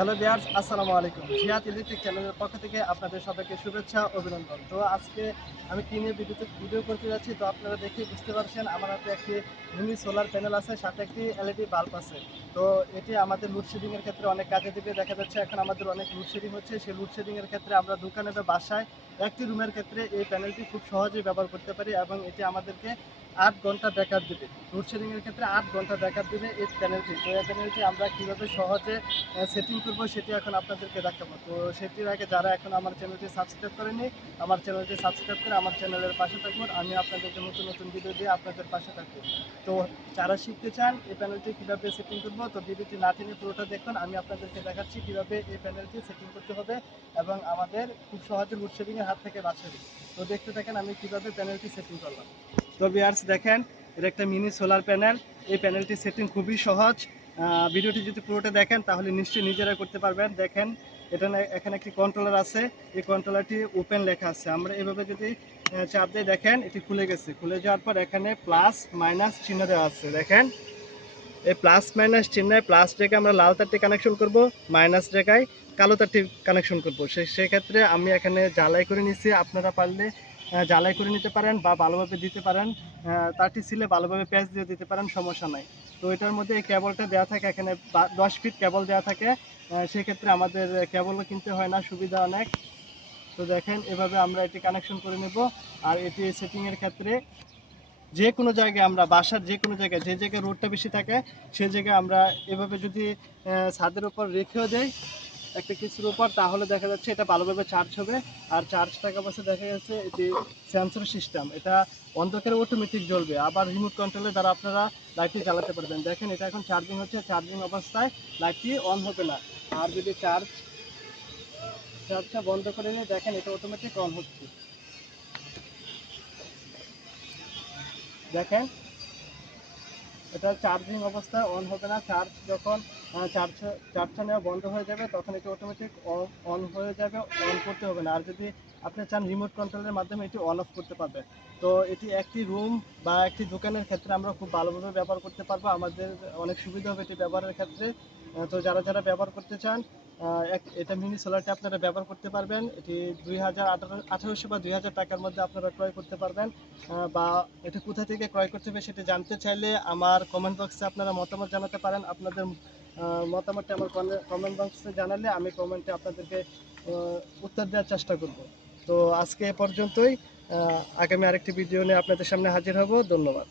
Hello viewers, আসসালামু আলাইকুম। জিহাদ ইলেকট্রিক চ্যানেলের পক্ষ থেকে আপনাদের সবাইকে শুভেচ্ছা অভিনন্দন। তো আজকে আমি কি নিয়ে ভিডিও করতে যাচ্ছি, তো আপনারা দেখে বুঝতে পারছেন আমার হাতে একটি মিনি সোলার প্যানেল আছে, সাথে একটি এলইডি বাল্ব আছে। তো এটি আমাদের লোডশেডিং এর ক্ষেত্রে অনেক কাজে দিবে। দেখা যাচ্ছে এখন আমাদের অনেক লোডশেডিং হচ্ছে, সেই লোডশেডিং এর ক্ষেত্রে আমরা দোকানে বা বাসায় একটি রুমের ক্ষেত্রে এই প্যানেলটি খুব সহজেই ব্যবহার করতে পারি এবং এটি আমাদেরকে 8 ঘন্টা ব্যাকআপ দিবে। লোডশেডিং এর ক্ষেত্রে 8 ঘন্টা ব্যাকআপ দিবে এই প্যানেলটি। তো এই প্যানেলটি আমরা কীভাবে সহজে সেটিং করবো সেটি এখন আপনাদেরকে দেখাবো। তো সেটির আগে যারা এখন আমার চ্যানেলটি সাবস্ক্রাইব করেনি, আমার চ্যানেলটি সাবস্ক্রাইব করে আমার চ্যানেলের পাশে থাকবেন। আমি আপনাদেরকে নতুন নতুন ভিডিও দিয়ে আপনাদের পাশে থাকবো। তো যারা শিখতে চান এই প্যানেলটি কীভাবে সেটিং করবো, তো ভিডিওটি না টেনে পুরোটা দেখুন। আমি আপনাদেরকে দেখাচ্ছি কীভাবে এই প্যানেলটি সেটিং করতে হবে এবং আমাদের খুব সহজে লোডশেডিংয়ের হাত থেকে বাঁচাবে। তো দেখতে থাকেন আমি কীভাবে প্যানেলটি সেটিং করলাম। তো ভিউয়ার্স দেখেন, এটা একটা মিনি সোলার প্যানেল। এই প্যানেলটি সেটিং খুবই সহজ। ভিডিওটি যদি পুরোটা দেখেন তাহলে নিশ্চয়ই নিজেরা করতে পারবেন। দেখেন এখানে একটি কন্ট্রোলার আছে, এই কন্ট্রোলারটি ওপেন লেখা আছে। আমরা এভাবে যদি চাপ দিয়ে দেখেন এটি খুলে গেছে। খুলে যাওয়ার পর এখানে প্লাস মাইনাস চিহ্ন দেওয়া আছে। দেখেন এই প্লাস মাইনাস চিহ্নে প্লাস জায়গায় আমরা লাল তারটি কানেকশন করব, মাইনাস জায়গায় কালো তারটি কানেকশন করব। সেক্ষেত্রে আমি এখানে জ্বালাই করে নিচ্ছি। আপনারা পারলে জ্বালাই করে নিতে পারেন বা ভালোভাবে দিতে পারেন। তারটি ছিলে ভালোভাবে প্যাচ দিয়ে দিতে পারেন, সমস্যা নাই। তো এটার মধ্যে এই কেবলটা দেওয়া থাকে, এখানে 10 ফিট কেবল দেওয়া থাকে। সেক্ষেত্রে আমাদের কেবলও কিনতে হয় না, সুবিধা অনেক। তো দেখেন এভাবে আমরা এটি কানেকশন করে নেব। আর এটি সেটিংয়ের ক্ষেত্রে যে কোনো জায়গায় আমরা বাসার যে কোনো জায়গায়, যে জায়গায় রোডটা বেশি থাকে সেই জায়গায় আমরা এভাবে যদি ছাদের উপর রেখেও দেই একটা কিছুর উপর, তাহলে দেখা যাচ্ছে এটা ভালোভাবে চার্জ হবে। আর চার্জ থাকা অবস্থায় দেখা যাচ্ছে এটি সেন্সর সিস্টেম, এটা অন্ধকারে অটোমেটিক জ্বলবে। আবার রিমোট কন্ট্রোলে দ্বারা আপনারা লাইটটি জ্বালাতে পারবেন। দেখেন এটা এখন চার্জিং হচ্ছে, চার্জিং অবস্থায় লাইটটি অন হবে না। আর যদি চার্জটা বন্ধ করে নিয়ে দেখেন এটা অটোমেটিক অন হচ্ছে। দেখেন এটা চার্জিং অবস্থায় অন হবে না। চার্জ যখন চার্জটা নেওয়া বন্ধ হয়ে যাবে তখন এটি অটোমেটিক অন হয়ে যাবে, অন করতে হবে না। আর যদি আপনি চান রিমোট কন্ট্রোলের মাধ্যমে এটি অন অফ করতে পারবেন। তো এটি একটি রুম বা একটি দোকানের ক্ষেত্রে আমরা খুব ভালোভাবে ব্যবহার করতে পারবো, আমাদের অনেক সুবিধা হবে এটি ব্যবহারের ক্ষেত্রে। তো যারা যারা ব্যবহার করতে চান এটা মিনি সোলারটি আপনারা ব্যবহার করতে পারবেন। এটি 1800 বা 2000 টাকার মধ্যে আপনারা ক্রয় করতে পারবেন। বা এটা কোথা থেকে ক্রয় করতে হবে সেটা জানতে চাইলে আমার কমেন্ট বক্সে আপনারা মতামত জানাতে পারেন। আপনাদের মতামতটা আমার কমেন্ট বক্সে জানালে আমি কমেন্টে আপনাদেরকে উত্তর দেওয়ার চেষ্টা করব। তো আজকে এ পর্যন্তই। আগামী আরেকটি ভিডিও নিয়ে আপনাদের সামনে হাজির হব। ধন্যবাদ।